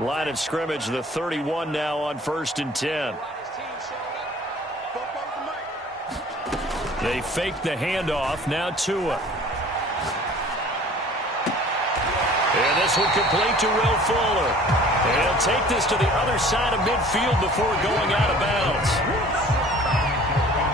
Line of scrimmage, the 31 now on 1st and 10. They fake the handoff. Now Tua. And this one complete to Will Fuller. And he'll take this to the other side of midfield before going out of bounds.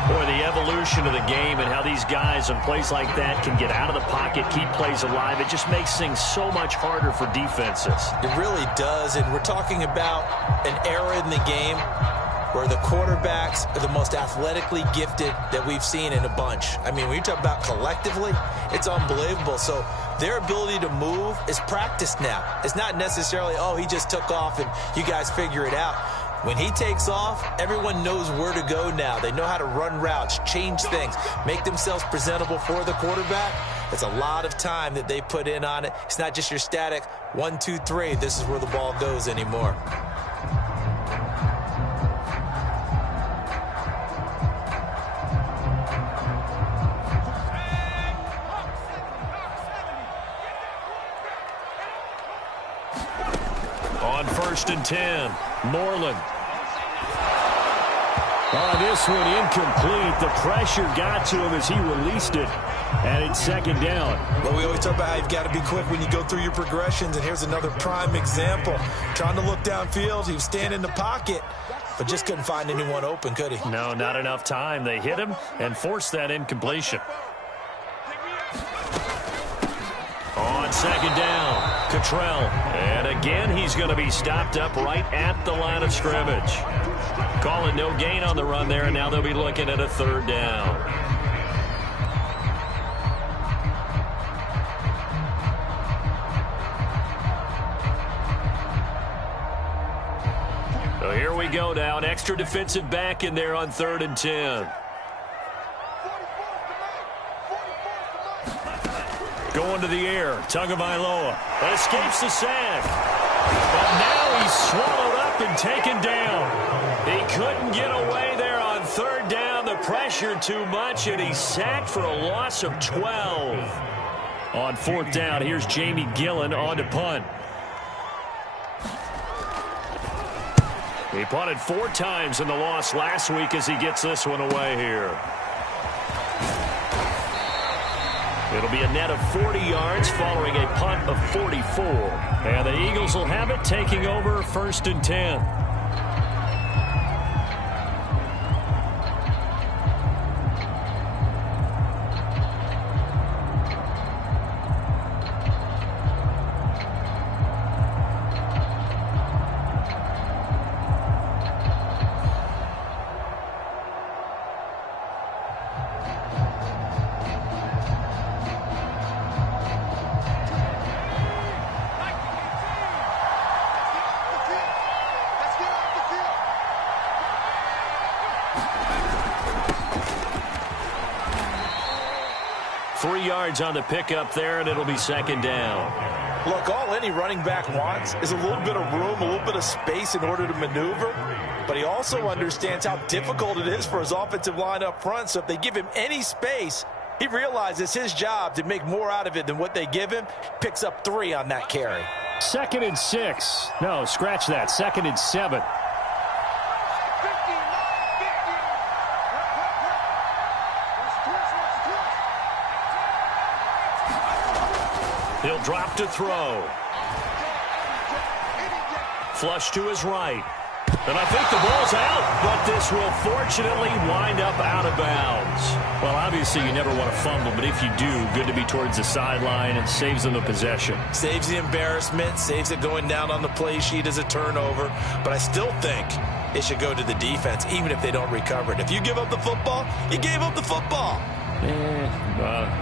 Boy, the evolution of the game and how these guys in plays like that can get out of the pocket, keep plays alive, it just makes things so much harder for defenses. It really does, and we're talking about an era in the game where the quarterbacks are the most athletically gifted that we've seen in a bunch. I mean, when you talk about collectively, it's unbelievable. So their ability to move is practiced now. It's not necessarily, oh, he just took off and you guys figure it out. When he takes off, everyone knows where to go now. They know how to run routes, change things, make themselves presentable for the quarterback. It's a lot of time that they put in on it. It's not just your static 1, 2, 3. This is where the ball goes anymore. On 1st and 10, Moreland. This one incomplete. The pressure got to him as he released it. And it's 2nd down. Well, we always talk about how you've got to be quick when you go through your progressions. And here's another prime example. Trying to look downfield. He was standing in the pocket, but just couldn't find anyone open, could he? No, not enough time. They hit him and forced that incompletion. On 2nd down, Cottrell. And again, he's going to be stopped up right at the line of scrimmage. Calling no gain on the run there, and now they'll be looking at a 3rd down. So here we go now. An extra defensive back in there on 3rd and 10. Going to the air, Tagovailoa. But escapes the sack. But now he's swallowed up and taken down. He couldn't get away there on 3rd down. The pressure too much, and he's sacked for a loss of 12. On 4th down, here's Jamie Gillen on to punt. He punted 4 times in the loss last week as he gets this one away here. It'll be a net of 40 yards following a punt of 44. And the Eagles will have it, taking over 1st and 10. On the pickup there, and it'll be 2nd down. Look, all any running back wants is a little bit of room, a little bit of space in order to maneuver, but he also understands how difficult it is for his offensive line up front, so if they give him any space, he realizes his job to make more out of it than what they give him. Picks up 3 on that carry. 2nd and 6. No, scratch that. 2nd and 7. He'll drop to throw. Flush to his right. And I think the ball's out, but this will fortunately wind up out of bounds. Well, obviously you never want to fumble, but if you do, good to be towards the sideline and saves them the possession. Saves the embarrassment, saves it going down on the play sheet as a turnover, but I still think it should go to the defense, even if they don't recover it. If you give up the football, you gave up the football.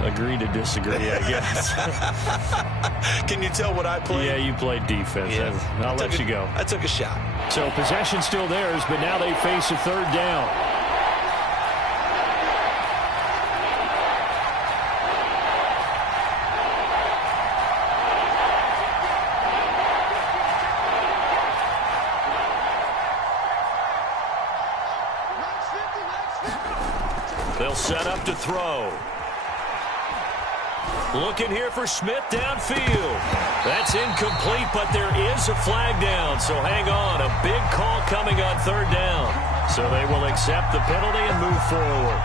Agree to disagree, I guess. Can you tell what I played? Yeah, you played defense. Yeah. I'll let you go. I took a shot. So possession still theirs, but now they face a 3rd down. They'll set up to throw. Looking here for Smith downfield. That's incomplete, but there is a flag down. So hang on. A big call coming on third down. So they will accept the penalty and move forward.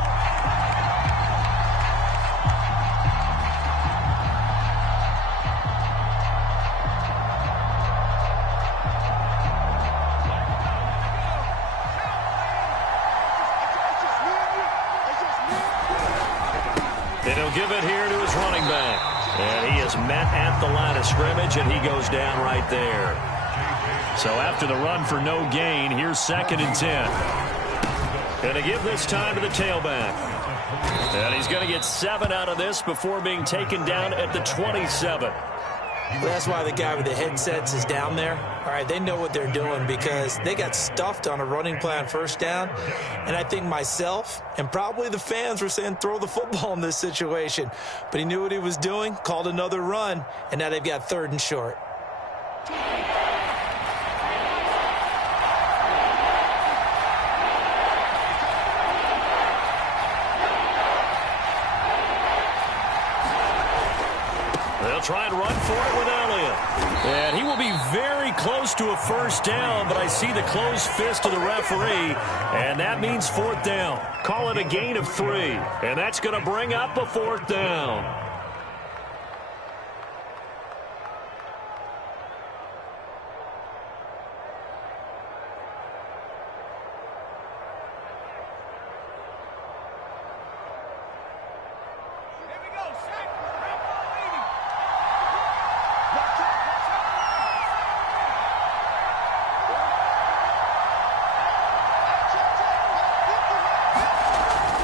And he'll give it here to his running back. And he is met at the line of scrimmage, and he goes down right there. So after the run for no gain, here's 2nd and 10. Going to give this time to the tailback. And he's going to get 7 out of this before being taken down at the 27. Well, that's why the guy with the headsets is down there. All right, they know what they're doing because they got stuffed on a running play on first down. And I think myself and probably the fans were saying throw the football in this situation. But he knew what he was doing, called another run, and now they've got 3rd and short. They'll try and run for it with Elliott. And he will be very close to a first down, but I see the closed fist of the referee, and that means 4th down. Call it a gain of 3, and that's going to bring up a 4th down.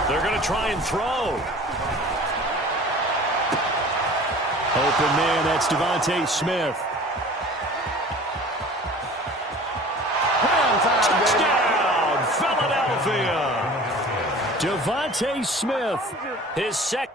They're going to try and throw. Open man, that's Devontae Smith. Touchdown, Philadelphia. Devontae Smith, his second.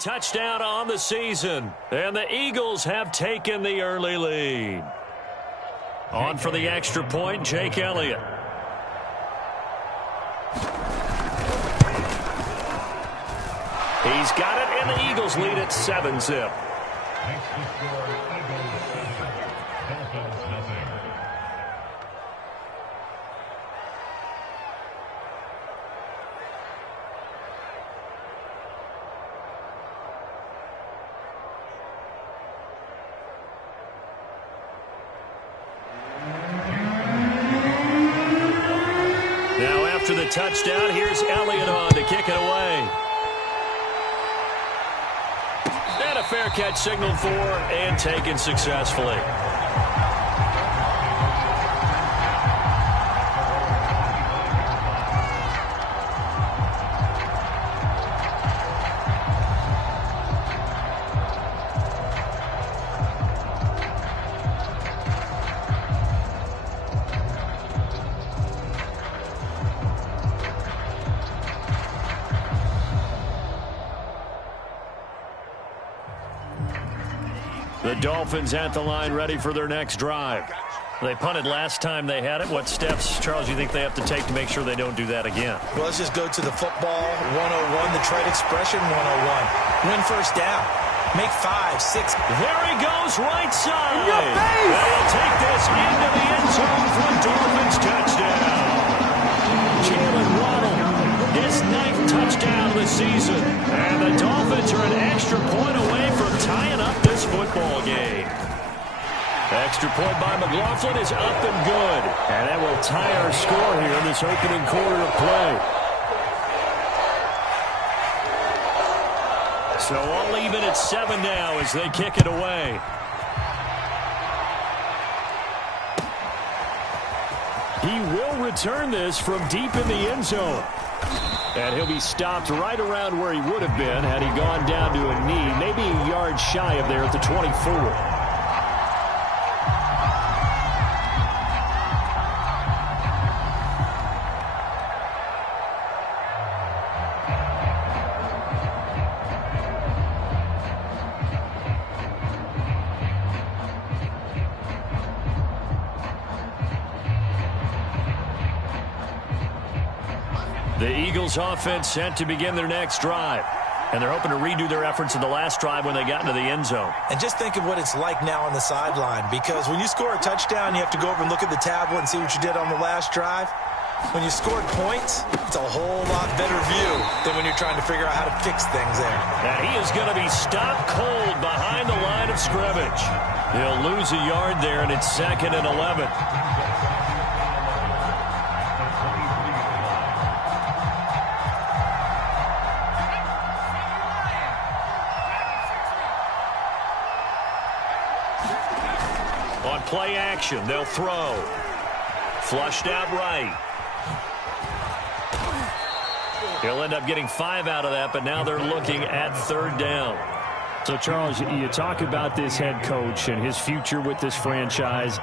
Touchdown on the season, and the Eagles have taken the early lead. On for the extra point, Jake Elliott. He's got it, and the Eagles lead at 7-zip. After the touchdown, here's Elliott on to kick it away. And a fair catch signaled for and taken successfully. The Dolphins at the line ready for their next drive. They punted last time they had it. What steps, Charles, you think they have to take to make sure they don't do that again? Well, let's just go to the football 101, the trade expression 101. Win first down. Make 5, 6. There he goes, right side. In your face. And he'll take this into the end zone for a Dolphins touchdown. Jalen Waddle, his 9th touchdown of the season. And the Dolphins are an extra point away from tying Extra point by McLaughlin is up and good. And that will tie our score here in this opening quarter of play. So all even at 7 now as they kick it away. He will return this from deep in the end zone. And he'll be stopped right around where he would have been had he gone down to a knee, maybe a yard shy of there at the 24. The Eagles offense set to begin their next drive. And they're hoping to redo their efforts in the last drive when they got into the end zone. And just think of what it's like now on the sideline, because when you score a touchdown, you have to go over and look at the tablet and see what you did on the last drive. When you scored points, it's a whole lot better view than when you're trying to figure out how to fix things there. And he is going to be stopped cold behind the line of scrimmage. He'll lose a yard there, and it's 2nd and 11. On play action, they'll throw. Flushed out right. He'll end up getting 5 out of that, but now they're looking at 3rd down. So, Charles, you talk about this head coach and his future with this franchise.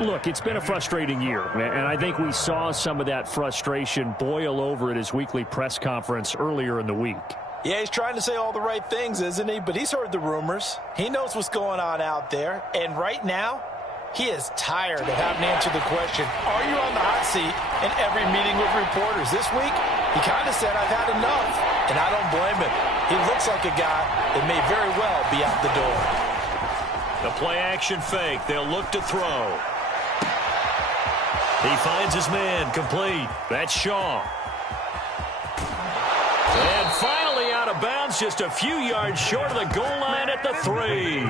Look, it's been a frustrating year, and I think we saw some of that frustration boil over at his weekly press conference earlier in the week. Yeah, he's trying to say all the right things, isn't he? But he's heard the rumors. He knows what's going on out there. And right now, he is tired of having to answer the question, are you on the hot seat in every meeting with reporters? This week, he kind of said, I've had enough. And I don't blame him. He looks like a guy that may very well be out the door. The play-action fake. They'll look to throw. He finds his man complete. That's Shaw. And finally out of bounds, just a few yards short of the goal line at the 3.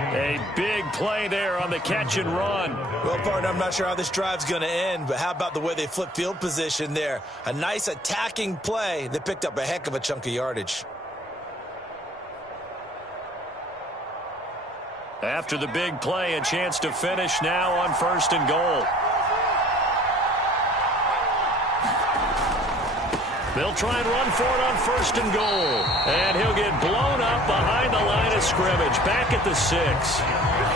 A big play there on the catch and run. Well, partner, I'm not sure how this drive's going to end, but how about the way they flip field position there? A nice attacking play that picked up a heck of a chunk of yardage. After the big play, a chance to finish now on 1st and goal. They'll try and run for it on 1st and goal. And he'll get blown up behind the line of scrimmage. Back at the 6.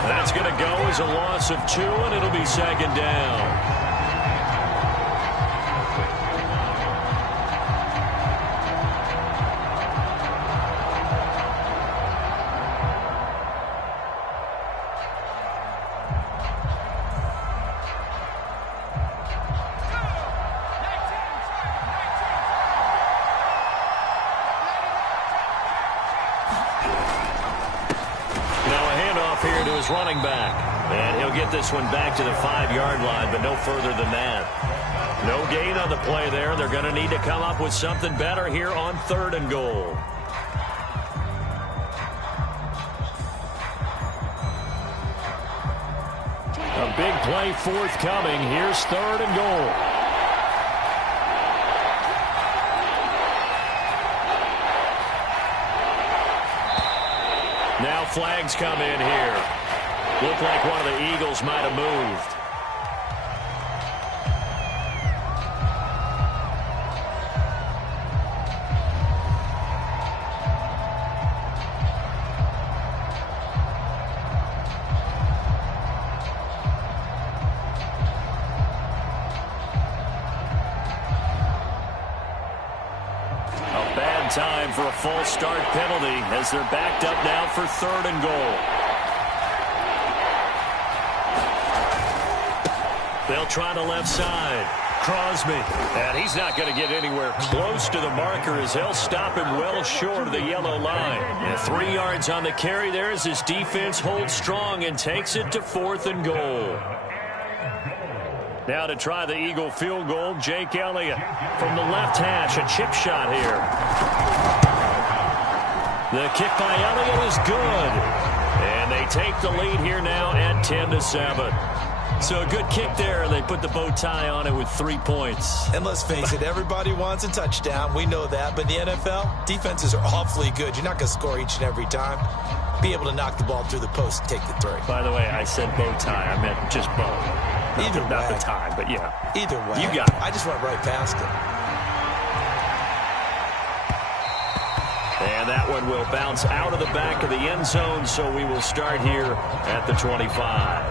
That's going to go as a loss of 2, and it'll be 2nd down. Running back, and he'll get this one back to the 5-yard line, but no further than that. No gain on the play there. They're going to need to come up with something better here on 3rd and goal. A big play forthcoming. Here's 3rd and goal. Now flags come in here. Looked like one of the Eagles might have moved. A bad time for a false start penalty as they're backed up now for 3rd and goal. They'll try the left side. Crosby. And he's not going to get anywhere close to the marker as he'll stop him well short of the yellow line. And 3 yards on the carry there as his defense holds strong and takes it to 4th and goal. Now to try the Eagle field goal, Jake Elliott from the left hash. A chip shot here. The kick by Elliott is good. And And they take the lead here now at 10-7. So a good kick there. They put the bow tie on it with 3 points. And let's face it, everybody wants a touchdown. We know that. But in the NFL, defenses are awfully good. You're not going to score each and every time. Be able to knock the ball through the post and take the three. By the way, I said bow tie. I meant just bow. Not the tie, but yeah. Either way. You got it. I just went right past it. And that one will bounce out of the back of the end zone, so we will start here at the 25.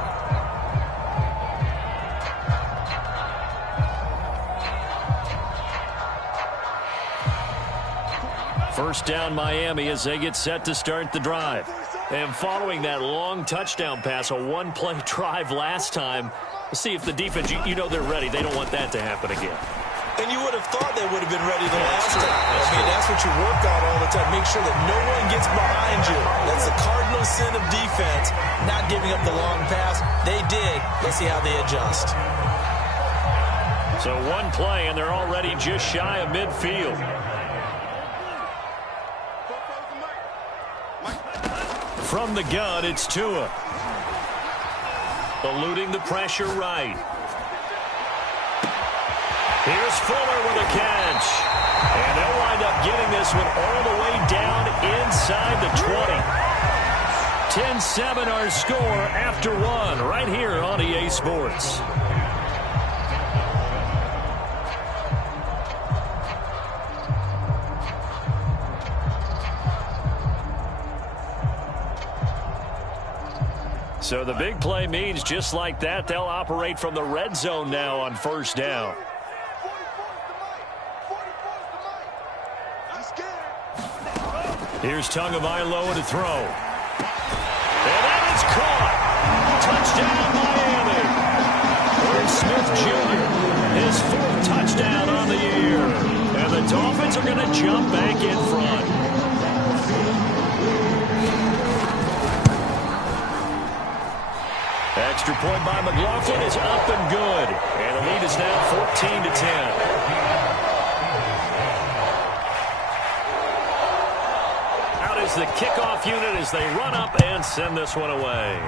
First down Miami as they get set to start the drive. And following that long touchdown pass, a one-play drive last time, let's see if the defense, you know they're ready. They don't want that to happen again. And you would have thought they would have been ready the last time. That's what you work on all the time. Make sure that no one gets behind you. That's the cardinal sin of defense, not giving up the long pass. They did. Let's see how they adjust. So one play, and they're already just shy of midfield. From the gun, it's Tua. Eluding the pressure right. Here's Fuller with a catch. And they'll wind up getting this one all the way down inside the 20. 10-7 our score after one right here on EA Sports. So the big play means just like that, they'll operate from the red zone now on first down. Here's Tagovailoa to throw. And that is caught. Touchdown, Miami. Irv Smith Jr., his fourth touchdown on the year. And the Dolphins are going to jump back in front. Extra point by McLaughlin is up and good. And the lead is now 14-10. Is the kickoff unit as they run up and send this one away.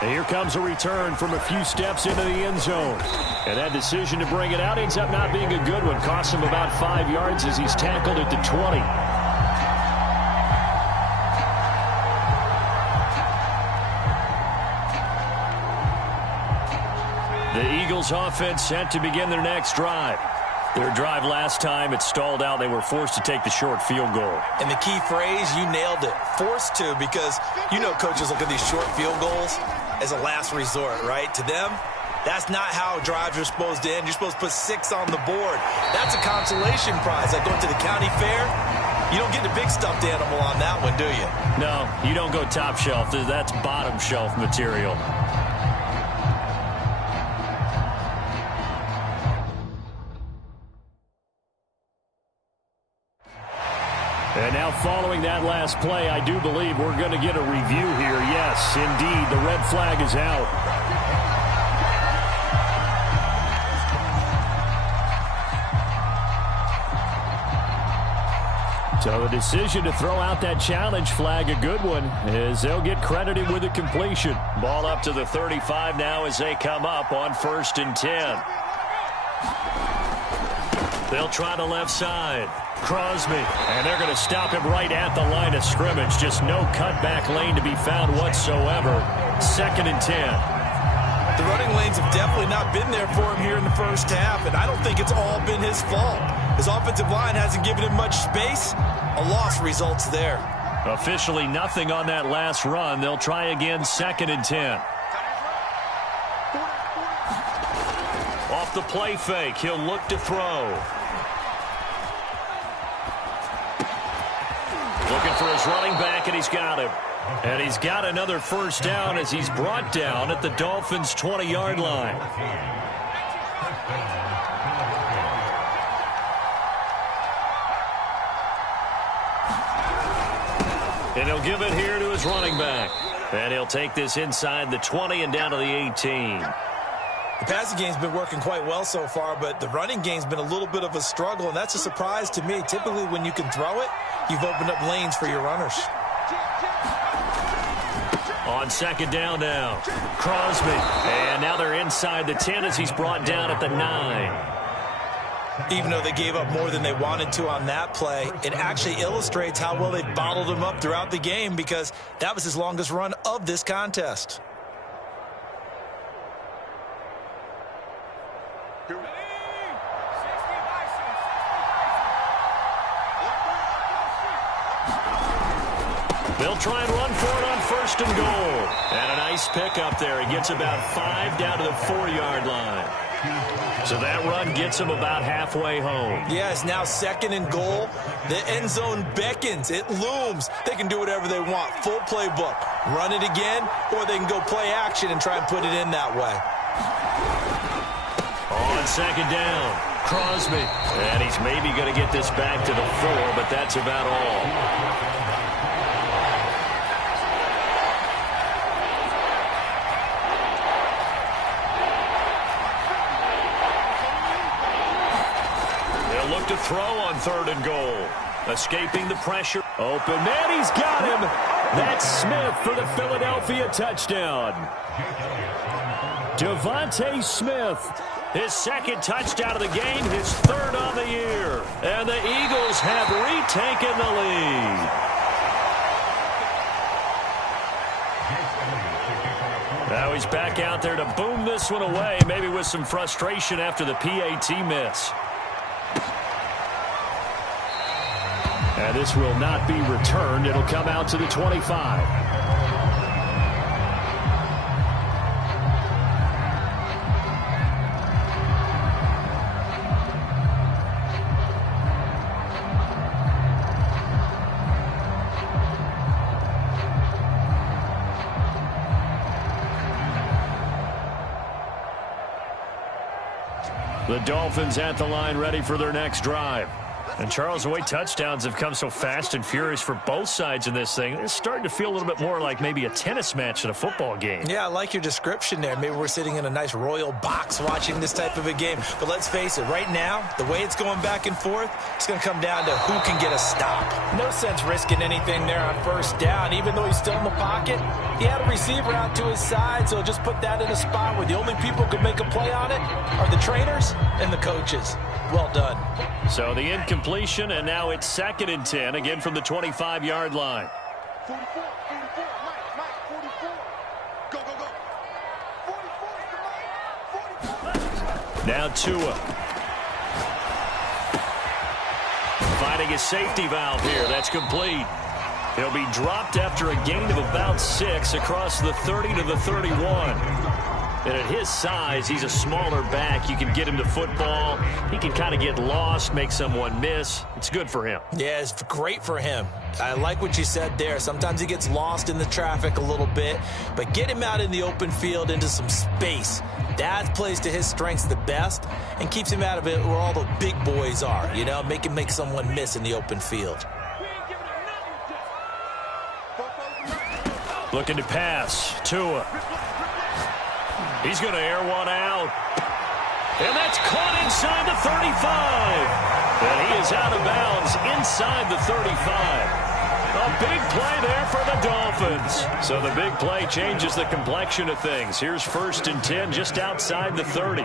And here comes a return from a few steps into the end zone. And that decision to bring it out ends up not being a good one. Costs him about 5 yards as he's tackled at the 20. The Eagles offense set to begin their next drive. Their drive last time, it stalled out. They were forced to take the short field goal. And the key phrase, you nailed it, forced to, because you know coaches look at these short field goals as a last resort, right? To them, that's not how drives are supposed to end. You're supposed to put 6 on the board. That's a consolation prize. Like going to the county fair, you don't get a big stuffed animal on that one, do you? No, you don't go top shelf. That's bottom shelf material. And now following that last play, I do believe we're going to get a review here. Yes, indeed, the red flag is out. So the decision to throw out that challenge flag, a good one, as they'll get credited with a completion. Ball up to the 35 now as they come up on 1st and 10. They'll try the left side. Crosby, and they're going to stop him right at the line of scrimmage. Just no cutback lane to be found whatsoever. 2nd and 10. The running lanes have definitely not been there for him here in the first half, and I don't think it's all been his fault. His offensive line hasn't given him much space. A loss results there. Officially nothing on that last run. They'll try again, 2nd and 10. Off the play fake, he'll look to throw. Looking for his running back, and he's got him. And he's got another first down as he's brought down at the Dolphins' 20-yard line. And he'll give it here to his running back. And he'll take this inside the 20 and down to the 18. The passing game's been working quite well so far, but the running game's been a little bit of a struggle, and that's a surprise to me. Typically, when you can throw it, you've opened up lanes for your runners. On second down now, Crosby. And now they're inside the 10 as he's brought down at the 9. Even though they gave up more than they wanted to on that play, it actually illustrates how well they bottled him up throughout the game, because that was his longest run of this contest. They'll try and run for it on first and goal. And a nice pickup there. He gets about 5 down to the 4-yard line. So that run gets him about halfway home. Yeah, it's now second and goal. The end zone beckons. It looms. They can do whatever they want. Full playbook. Run it again, or they can go play action and try and put it in that way. On second down, Crosby. And he's maybe going to get this back to the 4, but that's about all. To throw on third and goal. Escaping the pressure. Open man, he's got him. That's Smith for the Philadelphia touchdown. Devontae Smith, his second touchdown of the game, his third on the year. And the Eagles have retaken the lead. Now he's back out there to boom this one away, maybe with some frustration after the PAT miss. And this will not be returned. It'll come out to the 25. The Dolphins at the line, ready for their next drive. And, Charles, the way touchdowns have come so fast and furious for both sides in this thing, it's starting to feel a little bit more like maybe a tennis match than a football game. Yeah, I like your description there. Maybe we're sitting in a nice royal box watching this type of a game. But let's face it, right now, the way it's going back and forth, it's going to come down to who can get a stop. No sense risking anything there on first down. Even though he's still in the pocket, he had a receiver out to his side, so just put that in a spot where the only people who can make a play on it are the trainers and the coaches. Well done. So the incompletion, and now it's second and 10, again from the 25-yard line. 44, 44, Mike, 44. Go, go, go. 44, 44. Now Tua. Finding his safety valve here. That's complete. He'll be dropped after a gain of about 6 across the 30 to the 31. And at his size, he's a smaller back. You can get him to football. He can kind of get lost, make someone miss. It's good for him. Yeah, it's great for him. I like what you said there. Sometimes he gets lost in the traffic a little bit, but get him out in the open field into some space. That plays to his strengths the best and keeps him out of it where all the big boys are, you know, make him make someone miss in the open field. Looking to pass. Tua. He's going to air one out. And that's caught inside the 35. And he is out of bounds inside the 35. A big play there for the Dolphins. So the big play changes the complexion of things. Here's first and 10 just outside the 30.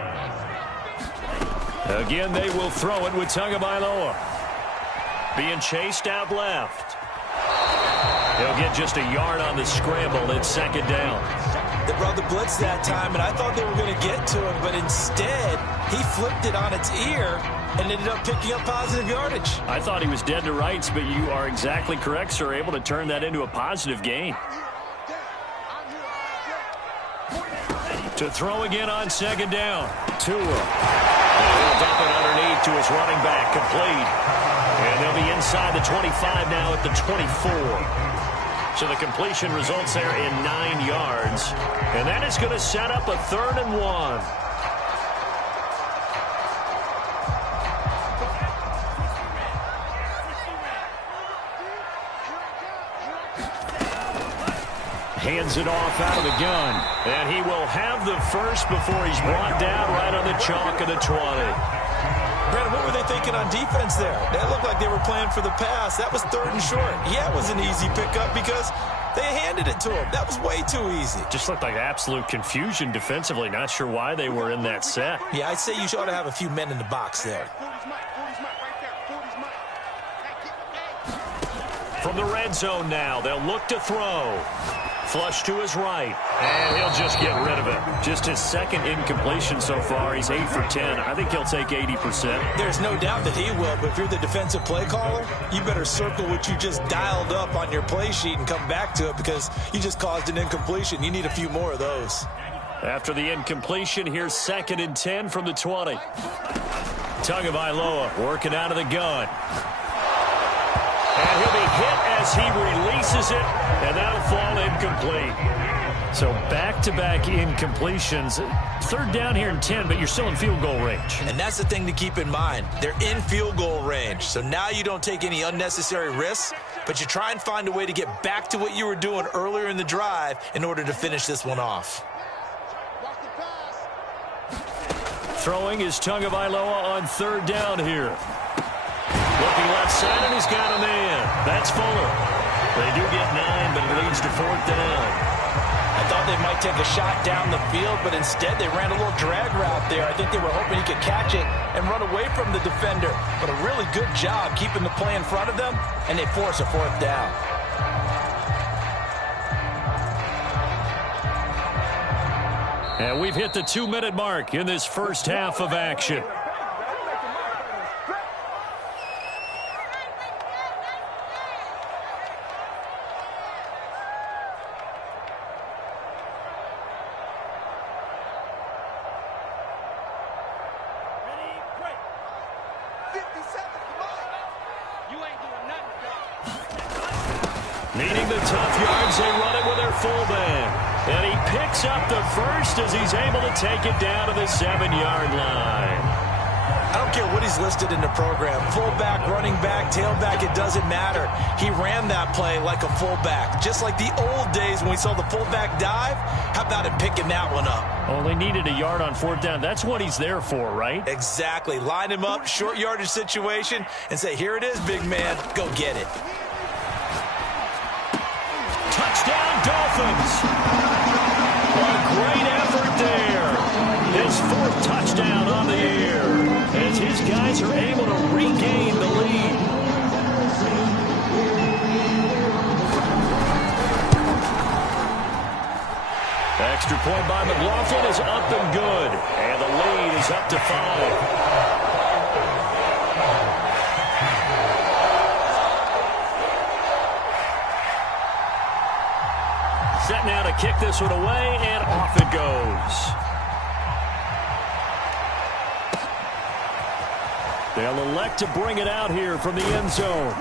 Again, they will throw it with Tagovailoa. Being chased out left. He'll get just a yard on the scramble. It's second down. They brought the blitz that time, and I thought they were going to get to him, but instead, he flipped it on its ear and ended up picking up positive yardage. I thought he was dead to rights, but you are exactly correct, sir, able to turn that into a positive gain. To throw again on second down. Tua. He'll dump it underneath to his running back, complete. And they'll be inside the 25 now at the 24. So the completion results there in 9 yards. And that is going to set up a 3rd and 1. Hands it off out of the gun. And he will have the first before he's brought down right on the chalk of the 20. Brandon, what were they thinking on defense there? That looked like they were playing for the pass. That was 3rd and short. Yeah, it was an easy pickup because they handed it to him. That was way too easy. Just looked like absolute confusion defensively. Not sure why they were in that set. Yeah, I'd say you ought to have a few men in the box there. From the red zone now, they'll look to throw. Flush to his right, and he'll just get rid of it. Just his 2nd incompletion so far. He's 8 for 10. I think he'll take 80%. There's no doubt that he will, but if you're the defensive play caller, you better circle what you just dialed up on your play sheet and come back to it because you just caused an incompletion. You need a few more of those. After the incompletion, here's 2nd and 10 from the 20. Tagovailoa working out of the gun. And he'll be hit as he releases it, and that'll fall incomplete. So back-to-back incompletions. 3rd down here and 10, but you're still in field goal range. And that's the thing to keep in mind. They're in field goal range. So now you don't take any unnecessary risks, but you try and find a way to get back to what you were doing earlier in the drive in order to finish this one off. Throwing is Tagovailoa on 3rd down here. Looking left side, and he's got a man. That's Fuller. They do get 9, but it leads to 4th down. I thought they might take a shot down the field, but instead they ran a little drag route there. I think they were hoping he could catch it and run away from the defender. But a really good job keeping the play in front of them, and they force a 4th down. And we've hit the 2-minute mark in this first half of action. Needing the tough yards, they run it with their fullback. And he picks up the first as he's able to take it down to the 7-yard line. I don't care what he's listed in the program. Fullback, running back, tailback, it doesn't matter. He ran that play like a fullback. Just like the old days when we saw the fullback dive. How about him picking that one up? Only needed a yard on 4th down. That's what he's there for, right? Exactly. Line him up, short yardage situation, and say, here it is, big man. Go get it. Touchdown, Dolphins. A great effort there. His 4th touchdown on the year as his guys are able to regain the lead. Extra point by McLaughlin is up and good. And the lead is up to 5. Set now to kick this one away, and off it goes. They'll elect to bring it out here from the end zone.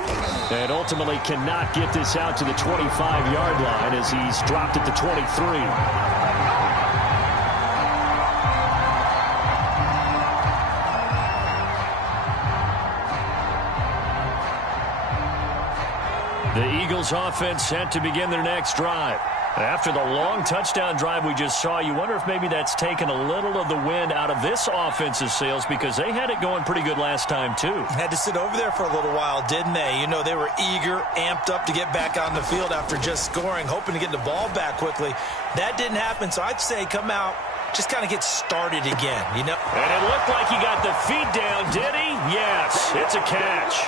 And ultimately cannot get this out to the 25-yard line as he's dropped at the 23. The Eagles offense set to begin their next drive. After the long touchdown drive we just saw, you wonder if maybe that's taken a little of the wind out of this offense's sails because they had it going pretty good last time too. Had to sit over there for a little while, didn't they? You know, they were eager, amped up to get back on the field after just scoring, hoping to get the ball back quickly. That didn't happen, so I'd say come out, just kind of get started again, you know? And it looked like he got the feet down, did he? Yes, it's a catch.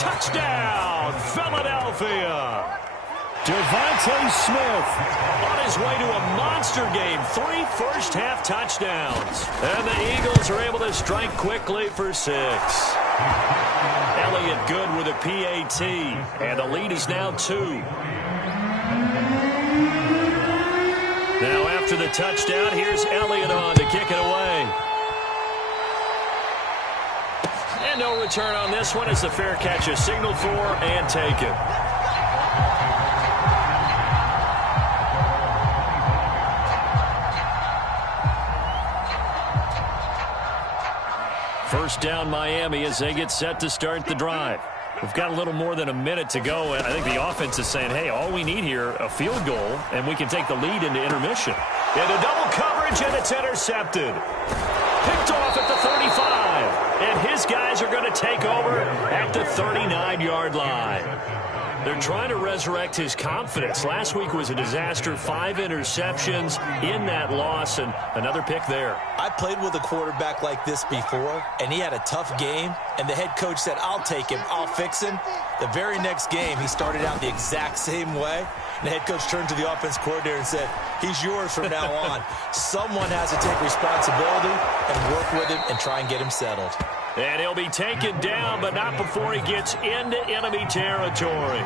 Touchdown, Philadelphia. Devontae Smith on his way to a monster game. 3 first-half touchdowns. And the Eagles are able to strike quickly for 6. Elliott good with a PAT. And the lead is now 2. Now after the touchdown, here's Elliott on to kick it away. And no return on this one as the fair catch is signaled for and taken. First down Miami as they get set to start the drive. We've got a little more than a minute to go, and I think the offense is saying, hey, all we need here, a field goal, and we can take the lead into intermission. Into double coverage, and it's intercepted. Picked off at the 35. And his guys are going to take over at the 39-yard line. They're trying to resurrect his confidence. Last week was a disaster. 5 interceptions in that loss, and another pick there. I played with a quarterback like this before, and he had a tough game, and the head coach said, I'll take him, I'll fix him. The very next game, he started out the exact same way. And the head coach turned to the offense coordinator and said, he's yours from now on. Someone has to take responsibility and work with him and try and get him settled. And he'll be taken down, but not before he gets into enemy territory.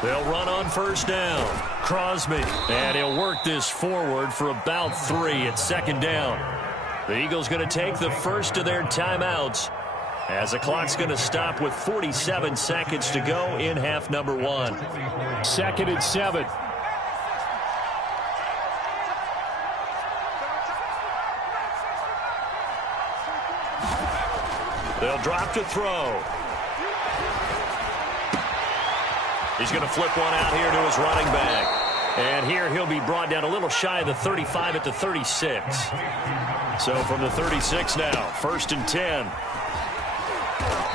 They'll run on first down. Crosby. And he'll work this forward for about 3 at second down. The Eagles going to take the first of their timeouts as the clock's going to stop with 47 seconds to go in half number 1. 2nd and 7. They'll drop to throw. He's going to flip one out here to his running back. And here he'll be brought down a little shy of the 35 at the 36. So from the 36 now, 1st and 10.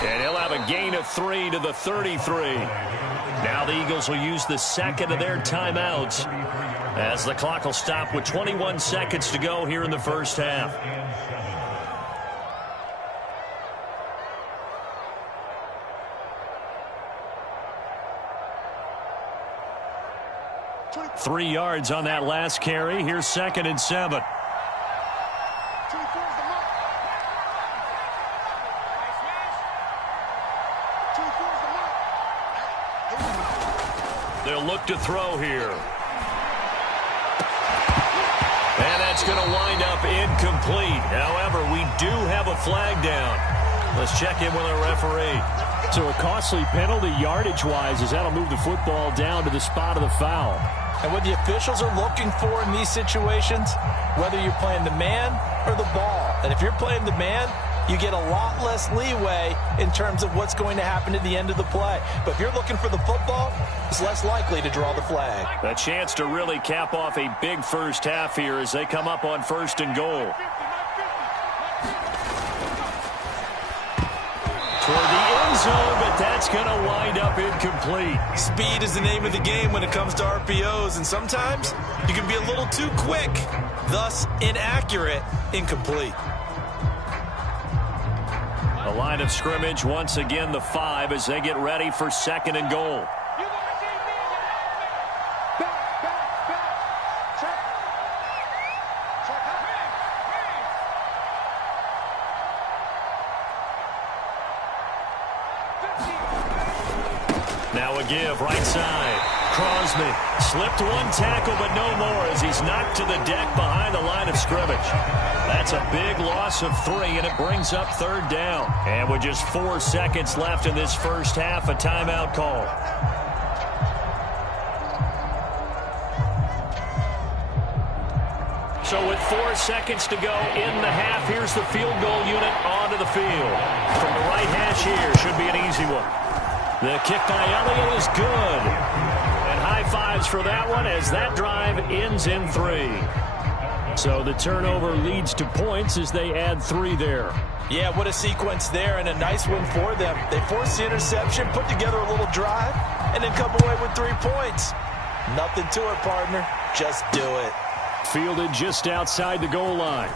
And he'll have a gain of 3 to the 33. Now the Eagles will use the second of their timeouts as the clock will stop with 21 seconds to go here in the first half. Three yards on that last carry. Here's 2nd and 7. They'll look to throw here. And that's going to wind up incomplete. However, we do have a flag down. Let's check in with our referee. So a costly penalty yardage-wise as that'll move the football down to the spot of the foul. And what the officials are looking for in these situations, whether you're playing the man or the ball. And if you're playing the man, you get a lot less leeway in terms of what's going to happen at the end of the play. But if you're looking for the football, it's less likely to draw the flag. A chance to really cap off a big first half here as they come up on 1st and goal. Toward the end zone, but that's going to wind up incomplete. Speed is the name of the game when it comes to RPOs, and sometimes you can be a little too quick, thus inaccurate, incomplete. The line of scrimmage, once again, the 5 as they get ready for 2nd and goal. Now a give, right side. Crosby slipped one tackle, but no more as he's knocked to the deck behind the line of scrimmage. That's a big loss of 3, and it brings up 3rd down. And with just 4 seconds left in this first half, a timeout call. So with 4 seconds to go in the half, here's the field goal unit onto the field. From the right hash here, should be an easy one. The kick by Elliott is good. And high fives for that one as that drive ends in 3. So the turnover leads to points as they add 3 there. Yeah, what a sequence there, and a nice one for them. They forced the interception, put together a little drive, and then come away with 3 points. Nothing to it, partner. Just do it. Fielded just outside the goal line.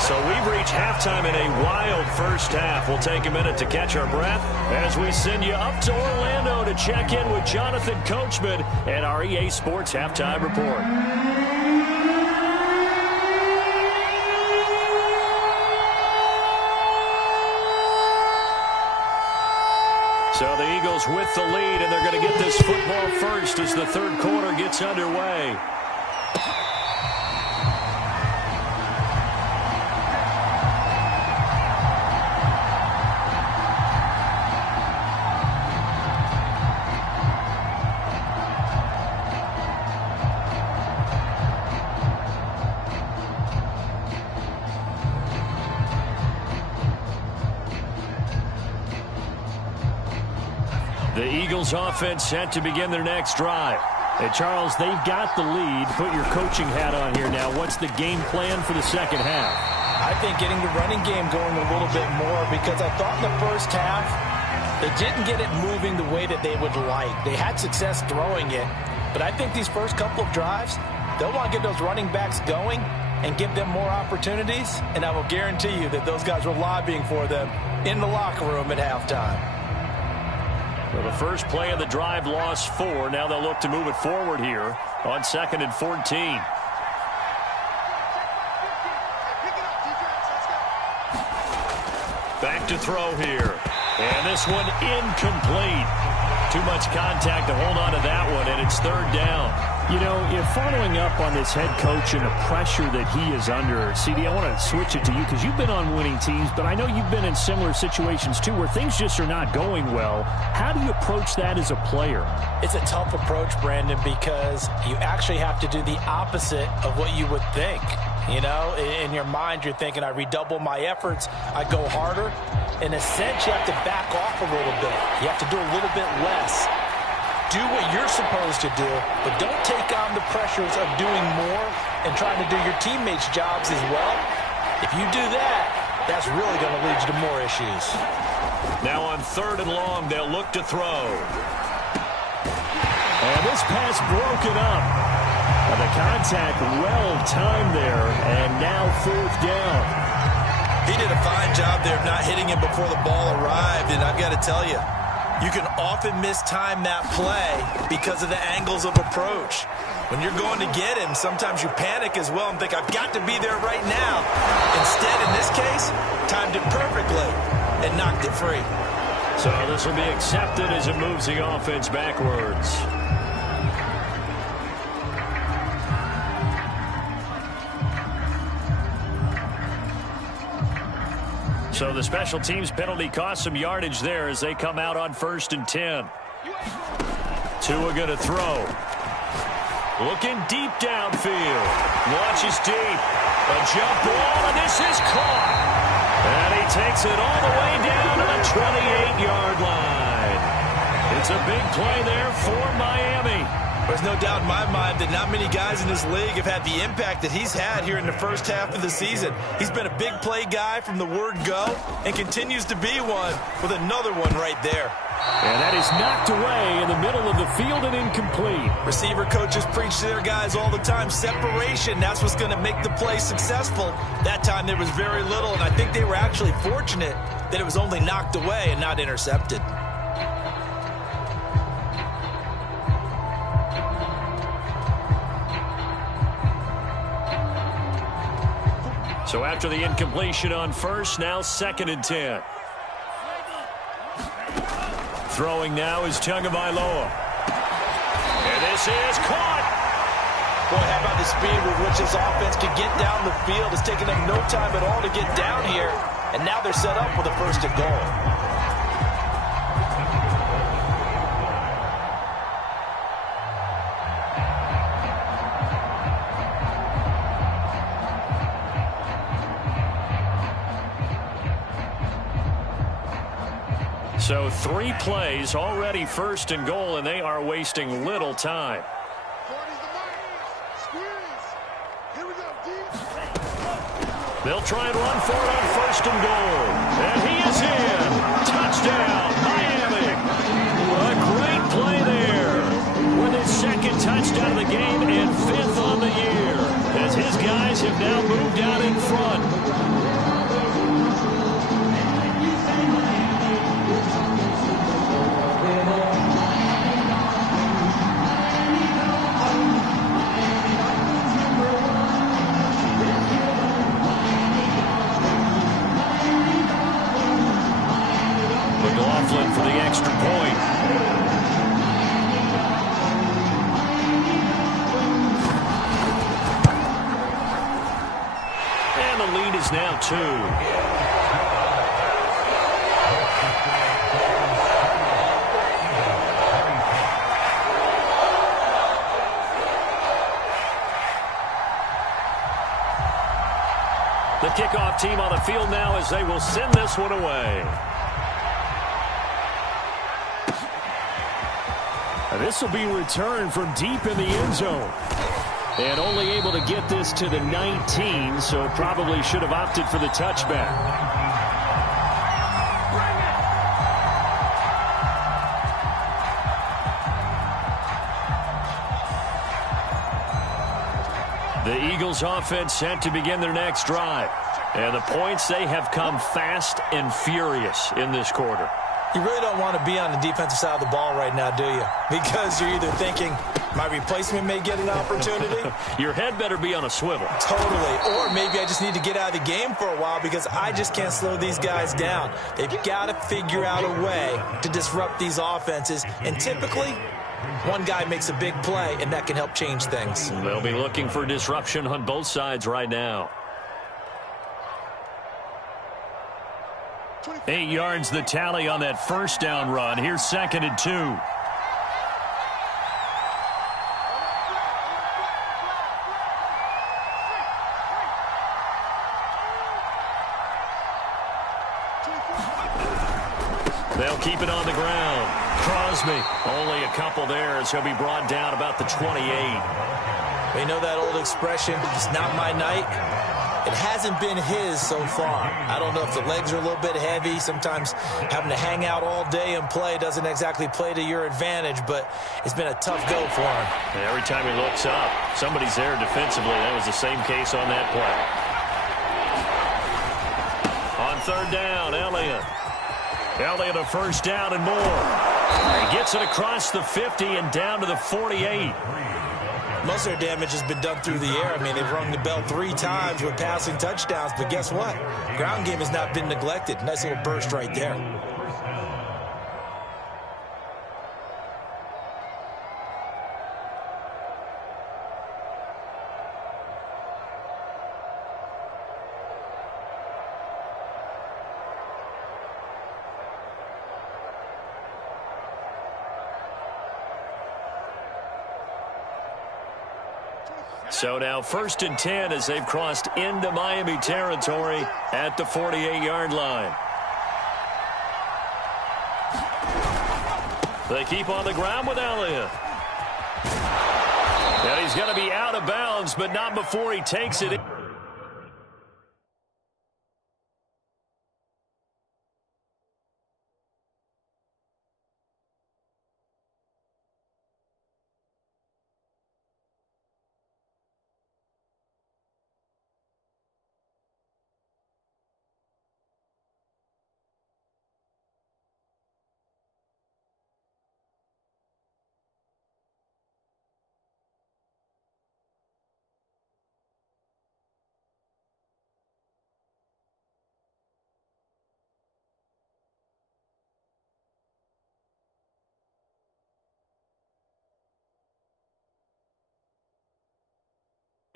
So we've reached halftime in a wild first half. We'll take a minute to catch our breath as we send you up to Orlando to check in with Jonathan Coachman and our EA Sports Halftime Report. So the Eagles with the lead, and they're going to get this football first as the 3rd quarter gets underway. The Eagles offense set to begin their next drive. Hey, Charles, they've got the lead. Put your coaching hat on here now. What's the game plan for the second half? I think getting the running game going a little bit more, because I thought in the first half they didn't get it moving the way that they would like. They had success throwing it, but I think these first couple of drives, they'll want to get those running backs going and give them more opportunities, and I will guarantee you that those guys were lobbying for them in the locker room at halftime. Well, the first play of the drive lost 4. Now they'll look to move it forward here on 2nd and 14. Back to throw here. And this one incomplete. Too much contact to hold on to that one, and it's 3rd down. You know, if following up on this head coach and the pressure that he is under, CD, I want to switch it to you because you've been on winning teams, but I know you've been in similar situations too where things just are not going well. How do you approach that as a player? It's a tough approach, Brandon, because you actually have to do the opposite of what you would think. You know, in your mind, you're thinking, I redouble my efforts, I go harder. In a sense, you have to back off a little bit. You have to do a little bit less. Do what you're supposed to do, but don't take on the pressures of doing more and trying to do your teammates' jobs as well. If you do that, that's really going to lead you to more issues. Now on 3rd and long, they'll look to throw. And this pass broken up. The contact well-timed there, and now 4th down. He did a fine job there of not hitting him before the ball arrived, and I've got to tell you, you can often mistime that play because of the angles of approach. When you're going to get him, sometimes you panic as well and think, I've got to be there right now. Instead, in this case, timed it perfectly and knocked it free. So this will be accepted as it moves the offense backwards. So the special teams penalty cost some yardage there as they come out on 1st and 10. Tua going to throw. Looking deep downfield. Launches deep. A jump ball, and this is caught. And he takes it all the way down to the 28-yard line. It's a big play there for Miami. There's no doubt in my mind that not many guys in this league have had the impact that he's had here in the first half of the season. He's been a big play guy from the word go and continues to be one with another one right there. And that is knocked away in the middle of the field and incomplete. Receiver coaches preach to their guys all the time. Separation, that's what's going to make the play successful. That time there was very little, and I think they were actually fortunate that it was only knocked away and not intercepted. So after the incompletion on 1st, now 2nd and 10. Throwing now is Tagovailoa. And this is caught. Boy, how about the speed with which this offense can get down the field? It's taken them no time at all to get down here. And now they're set up with a 1st and goal. So 3 plays, already 1st and goal, and they are wasting little time. They'll try and run for it on 1st and goal. And he is in. Touchdown, Miami. A great play there. With his 2nd touchdown of the game and 5th on the year. As his guys have now moved out in front. For the extra point. And the lead is now 2. The kickoff team on the field now as they will send this one away. This will be returned from deep in the end zone. And only able to get this to the 19, so probably should have opted for the touchback. The Eagles offense set to begin their next drive. And the points, they have come fast and furious in this quarter. You really don't want to be on the defensive side of the ball right now, do you? Because you're either thinking, my replacement may get an opportunity. Your head better be on a swivel. Totally. Or maybe I just need to get out of the game for a while because I just can't slow these guys down. They've got to figure out a way to disrupt these offenses. And typically, one guy makes a big play, and that can help change things. They'll be looking for disruption on both sides right now. 8 yards the tally on that first down run. Here's 2nd and 2. They'll keep it on the ground. Crosby, only a couple there as he'll be brought down about the 28. We know that old expression, it's not my night. It hasn't been his so far. I don't know if the legs are a little bit heavy. Sometimes having to hang out all day and play doesn't exactly play to your advantage, but it's been a tough go for him. And every time he looks up, somebody's there defensively. That was the same case on that play. On 3rd down, Elliott. Elliott a first down and more. He gets it across the 50 and down to the 48. Most of their damage has been done through the air. I mean, they've rung the bell 3 times with passing touchdowns, but guess what? Ground game has not been neglected. Nice little burst right there. So now 1st and 10 as they've crossed into Miami territory at the 48-yard line. They keep on the ground with Elliott. And he's going to be out of bounds, but not before he takes it in.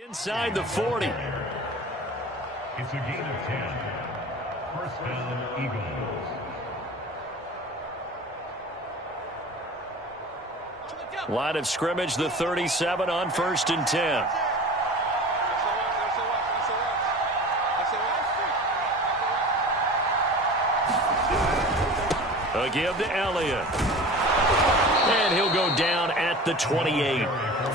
Inside the 40. It's a gain of 10. First down, Eagles. Line of scrimmage, the 37 on 1st and 10. A give to Elliott. And he'll go down at the 28.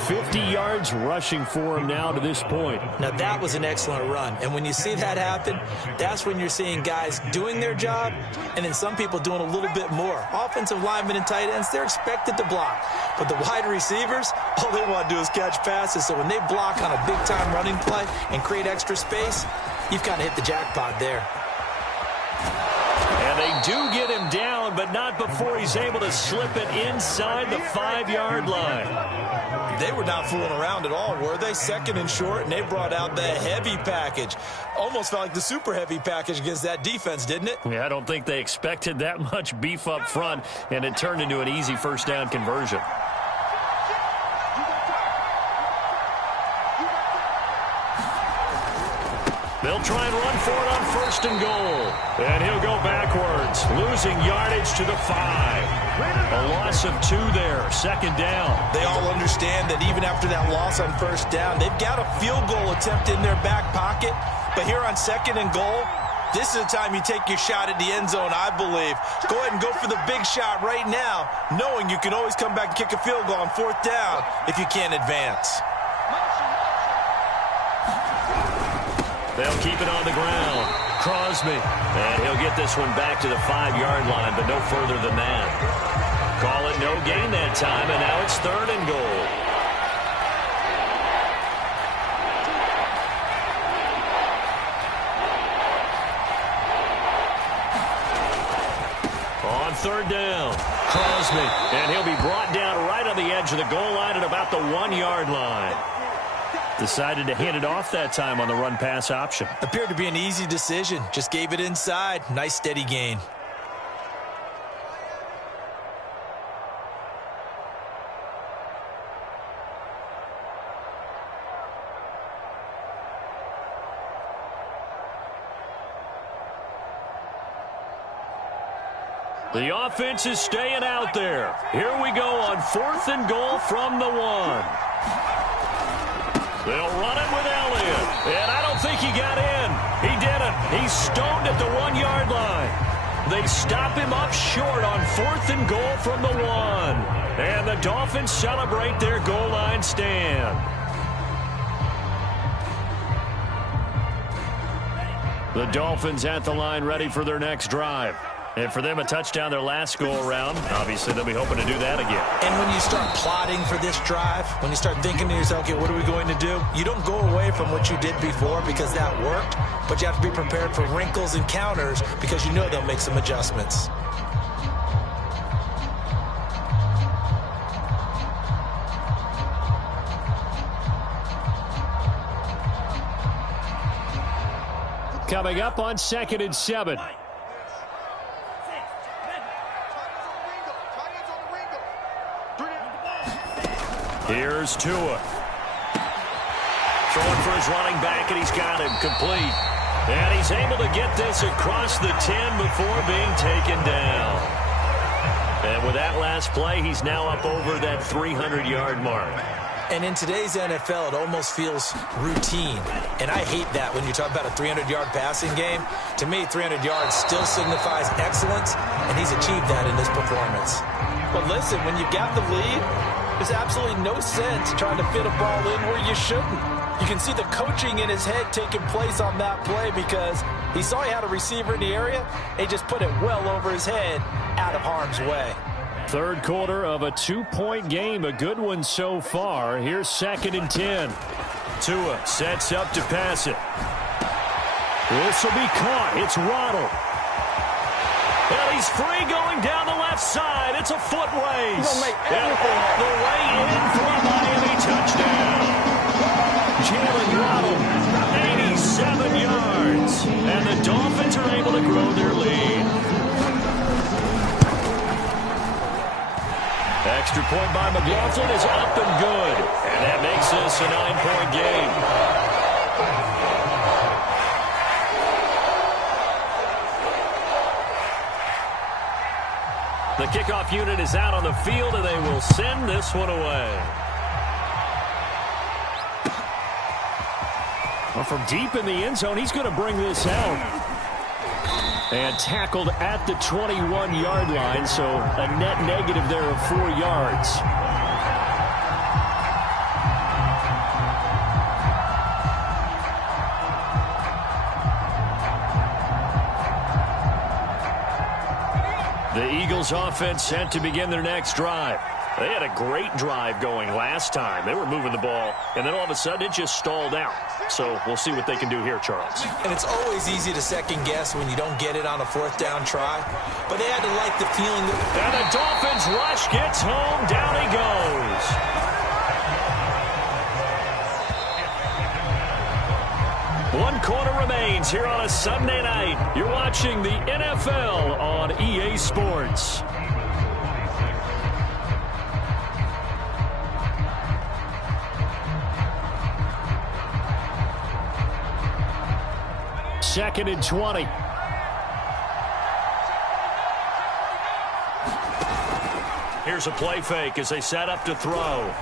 50 yards rushing for him now to this point. Now, that was an excellent run. And when you see that happen, that's when you're seeing guys doing their job and then some people doing a little bit more. Offensive linemen and tight ends, they're expected to block. But the wide receivers, all they want to do is catch passes. So when they block on a big-time running play and create extra space, you've kind of hit the jackpot there. And they do get him down, but not before he's able to slip it inside the 5-yard line. They were not fooling around at all, were they? 2nd and short, and they brought out the heavy package. Almost felt like the super heavy package against that defense, didn't it? Yeah, I don't think they expected that much beef up front, and it turned into an easy first down conversion. They'll try and run for it on 1st and goal. And he'll go backwards, losing yardage to the 5. A loss of 2 there, 2nd down. They all understand that even after that loss on 1st down, they've got a field goal attempt in their back pocket. But here on 2nd and goal, This is the time you take your shot at the end zone, I believe. Go ahead and go for the big shot right now, knowing you can always come back and kick a field goal on 4th down if you can't advance. They'll keep it on the ground. Crosby. And he'll get this one back to the 5-yard line, but no further than that. Call it no gain that time, and now it's 3rd and goal. On 3rd down, Crosby. And he'll be brought down right on the edge of the goal line at about the 1-yard line. Decided to hand it off that time on the run-pass option. Appeared to be an easy decision. Just gave it inside. Nice steady gain. The offense is staying out there. Here we go on 4th and goal from the 1. They'll run it with Elliott. And I don't think he got in. He didn't. He's stoned at the 1-yard line. They stop him up short on 4th and goal from the 1. And the Dolphins celebrate their goal line stand. The Dolphins at the line ready for their next drive. And for them, a touchdown their last go-around. Obviously, they'll be hoping to do that again. And when you start plotting for this drive, when you start thinking to yourself, okay, what are we going to do? You don't go away from what you did before because that worked, but you have to be prepared for wrinkles and counters because you know they'll make some adjustments. Coming up on 2nd and 7. Here's Tua. Throwing for his running back, and he's got him complete. And he's able to get this across the 10 before being taken down. And with that last play, he's now up over that 300-yard mark. And in today's NFL, it almost feels routine. And I hate that when you talk about a 300-yard passing game. To me, 300 yards still signifies excellence, and he's achieved that in this performance. But listen, when you've got the lead, there's absolutely no sense trying to fit a ball in where you shouldn't. You can see the coaching in his head taking place on that play because he saw he had a receiver in the area, and he just put it well over his head out of harm's way. 3rd quarter of a 2-point game, a good one so far. Here's 2nd and 10. Tua sets up to pass it. This will be caught. It's Waddle. And he's free going down the left side. It's a foot race. He's gonna make everything and the way in for a Miami touchdown. Jalen Waddle, 87 yards. And the Dolphins are able to grow their lead. Extra point by McLaughlin is up and good. And that makes this a 9-point game. The kickoff unit is out on the field, and they will send this one away. Well, from deep in the end zone, he's going to bring this out. And tackled at the 21-yard line, so a net negative there of 4 yards. The Eagles offense set to begin their next drive. They had a great drive going last time. They were moving the ball, and then all of a sudden it just stalled out. So we'll see what they can do here, Charles. And it's always easy to second guess when you don't get it on a 4th down try. But they had to like the feeling that... And the Dolphins rush gets home. Down he goes. One quarter remains here on a Sunday night. You're watching the NFL on EA Sports. Second and 20. Here's a play fake as they set up to throw.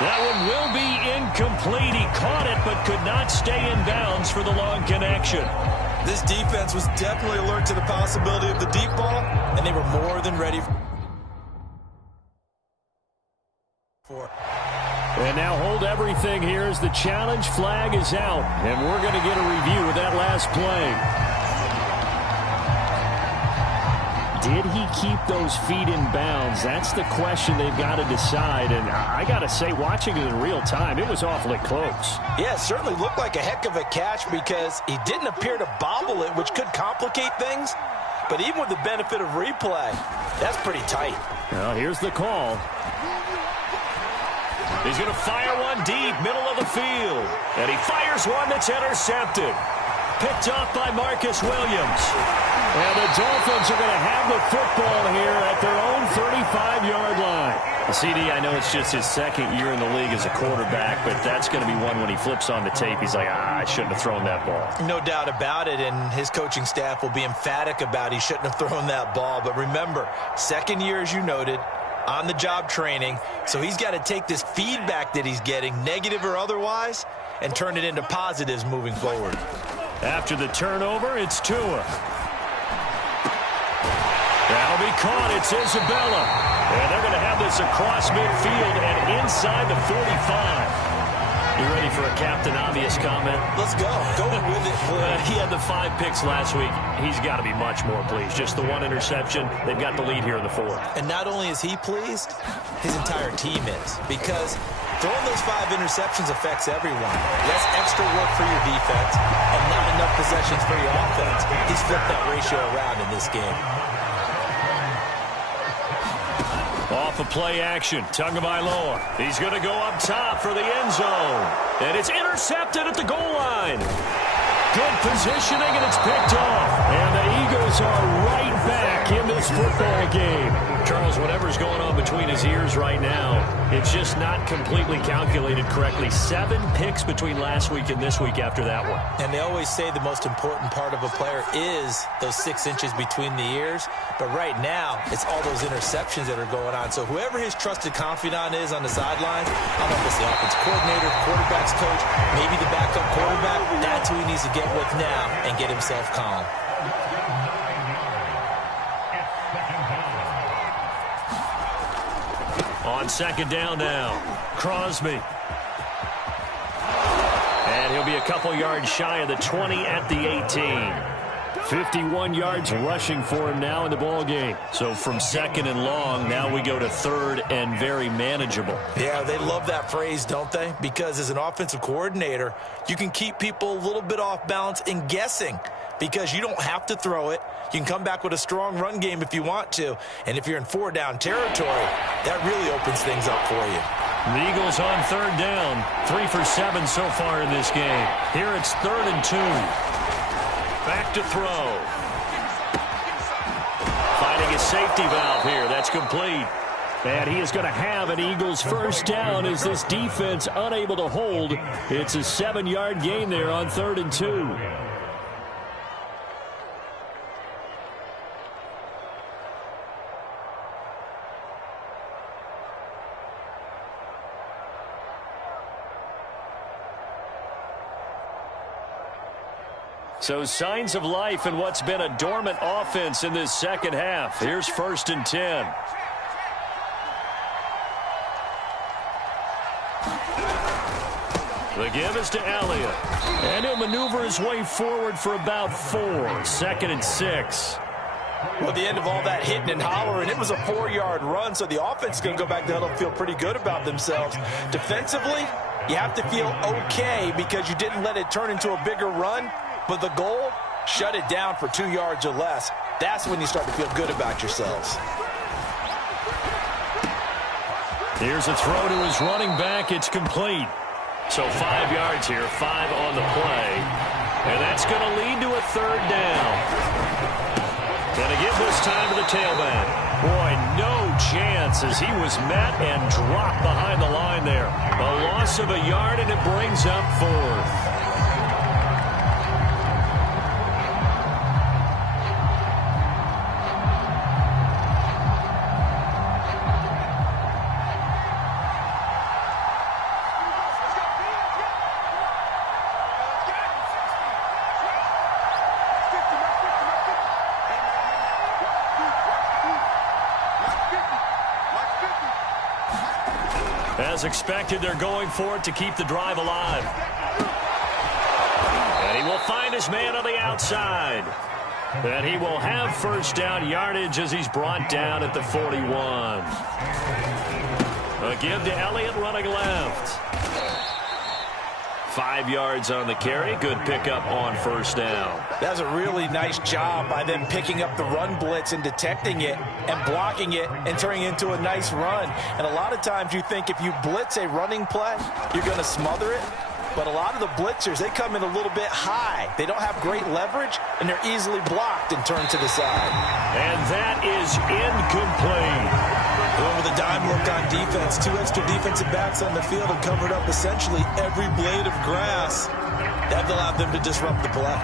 That one will be incomplete. He caught it but could not stay in bounds for the long connection. This defense was definitely alert to the possibility of the deep ball, and they were more than ready for it. And now hold everything here as the challenge flag is out. And we're going to get a review of that last play. Did he keep those feet in bounds? That's the question they've got to decide. And I got to say, watching it in real time, it was awfully close. Yeah, it certainly looked like a heck of a catch because he didn't appear to bobble it, which could complicate things. But even with the benefit of replay, that's pretty tight. Well, here's the call. He's going to fire one deep, middle of the field. And he fires one that's intercepted. Picked off by Marcus Williams. And the Dolphins are going to have the football here at their own 35-yard line. CD, I know it's just his second year in the league as a quarterback, but that's going to be one when he flips on the tape. He's like, I shouldn't have thrown that ball. No doubt about it, and his coaching staff will be emphatic about he shouldn't have thrown that ball. But remember, second year, as you noted, on-the-job training, so he's got to take this feedback that he's getting, negative or otherwise, and turn it into positives moving forward. After the turnover, it's Tua. That'll be caught. It's Isabella. And they're going to have this across midfield and inside the 45. You ready for a Captain Obvious comment? Let's go. Go with it. He had the 5 picks last week. He's got to be much more pleased. Just the one interception. They've got the lead here in the 4th. And not only is he pleased, his entire team is. Because throwing those 5 interceptions affects everyone. Less extra work for your defense and not enough possessions for your offense. He's flipped that ratio around in this game. Off of play action, Tagovailoa. He's going to go up top for the end zone. And it's intercepted at the goal line. Good positioning, and it's picked off. And the Eagles are right back in this football game. Charles, whatever's going on between his ears right now, it's just not completely calculated correctly. 7 picks between last week and this week after that one. And they always say the most important part of a player is those 6 inches between the ears. But right now, it's all those interceptions that are going on. So whoever his trusted confidant is on the sidelines, I don't know if it's the offense coordinator, quarterback's coach, maybe the backup quarterback, that's who he needs to get with now and get himself calm. On second down now, Crosby. And he'll be a couple yards shy of the 20 at the 18. 51 yards rushing for him now in the ball game. So from second and long, now we go to third and very manageable. Yeah, they love that phrase, don't they? Because as an offensive coordinator, you can keep people a little bit off balance and guessing because you don't have to throw it. You can come back with a strong run game if you want to. And if you're in 4-down territory, that really opens things up for you. The Eagles on third down. 3 for 7 so far in this game. Here it's 3rd and 2. Back to throw. Finding a safety valve here. That's complete. And he is going to have an Eagles first down as this defense unable to hold. It's a 7-yard gain there on 3rd and 2. So signs of life in what's been a dormant offense in this second half. Here's 1st and 10. The give is to Elliott. And he'll maneuver his way forward for about 4. 2nd and 6. Well, at the end of all that hitting and hollering, it was a 4-yard run, so the offense is going to go back to huddle and feel pretty good about themselves. Defensively, you have to feel okay because you didn't let it turn into a bigger run. But the goal, shut it down for 2 yards or less. That's when you start to feel good about yourselves. Here's a throw to his running back. It's complete. So 5 yards here, 5 on the play. And that's going to lead to a 3rd down. Going to give this time to the tailback. Boy, no chance as he was met and dropped behind the line there. A loss of a yard, and it brings up 4th. As expected, they're going for it to keep the drive alive. And he will find his man on the outside. And he will have first down yardage as he's brought down at the 41. A give to Elliott running left. 5 yards on the carry. Good pickup on first down. That was a really nice job by them picking up the run blitz and detecting it and blocking it and turning it into a nice run. And a lot of times you think if you blitz a running play, you're going to smother it. But a lot of the blitzers, they come in a little bit high. They don't have great leverage, and they're easily blocked and turned to the side. And that is incomplete. With a dime work on defense, 2 extra defensive backs on the field and covered up essentially every blade of grass. That allowed them to disrupt the play.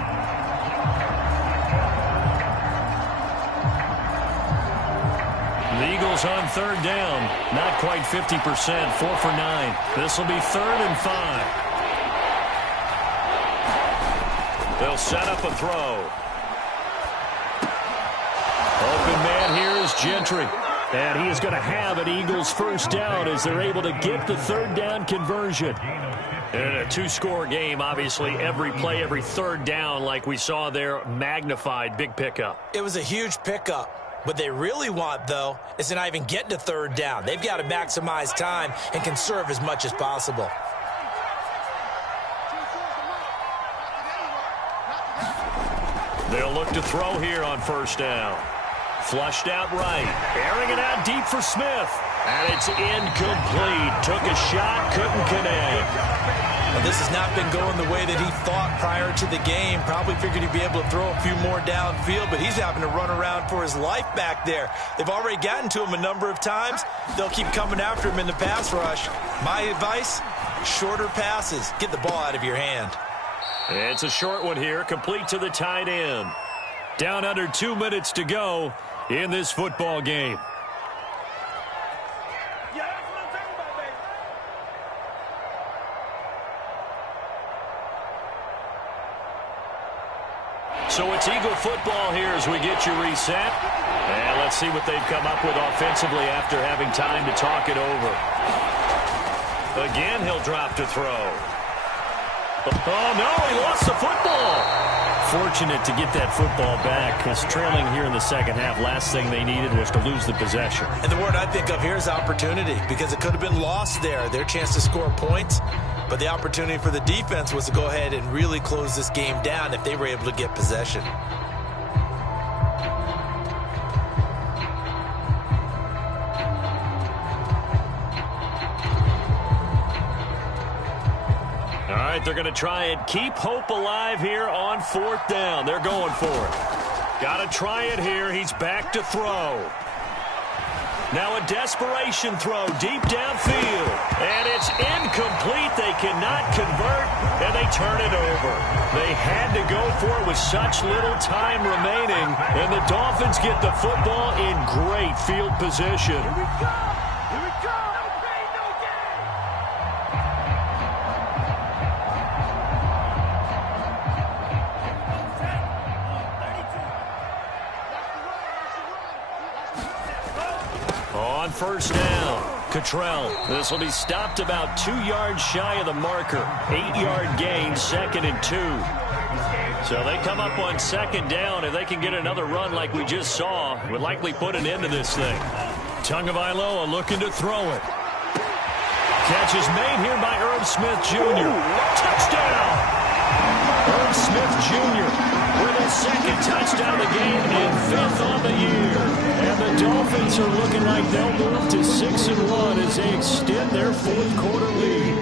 The Eagles on third down. Not quite 50%. 4 for 9. This will be 3rd and 5. They'll set up a throw. Open man here is Gentry. And he is going to have an Eagles first down as they're able to get the third down conversion. In a 2-score game, obviously, every play, every third down, like we saw there, magnified. Big pickup. It was a huge pickup. What they really want, though, is to not even get to third down. They've got to maximize time and conserve as much as possible. They'll look to throw here on first down. Flushed out right. Airing it out deep for Smith. And it's incomplete. Took a shot, couldn't connect. Well, this has not been going the way that he thought prior to the game. Probably figured he'd be able to throw a few more downfield, but he's having to run around for his life back there. They've already gotten to him a number of times. They'll keep coming after him in the pass rush. My advice, shorter passes. Get the ball out of your hand. It's a short one here, complete to the tight end. Down under 2 minutes to go in this football game. So it's Eagle football here as we get you reset. And let's see what they've come up with offensively after having time to talk it over. Again, he'll drop to throw. Oh, no, he lost the football. Fortunate to get that football back because trailing here in the second half, last thing they needed was to lose the possession. And the word I think of here is opportunity, because it could have been lost there. Their chance to score points, but the opportunity for the defense was to go ahead and really close this game down if they were able to get possession. All right, they're going to try and keep hope alive here on fourth down. They're going for it. Got to try it here. He's back to throw. Now a desperation throw deep downfield. And it's incomplete. They cannot convert, and they turn it over. They had to go for it with such little time remaining, and the Dolphins get the football in great field position. Here we go. Here we go. No pain, no gain. On first down, Cottrell. This will be stopped about 2 yards shy of the marker. 8-yard gain, 2nd and 2. So they come up on second down. If they can get another run like we just saw, would likely put an end to this thing. Tagovailoa looking to throw it. Catch is made here by Irv Smith Jr. Touchdown! Irv Smith Jr. with his second touchdown of the game and 5th on the year. And the Dolphins are looking like they'll move to 6-1 as they extend their fourth quarter lead.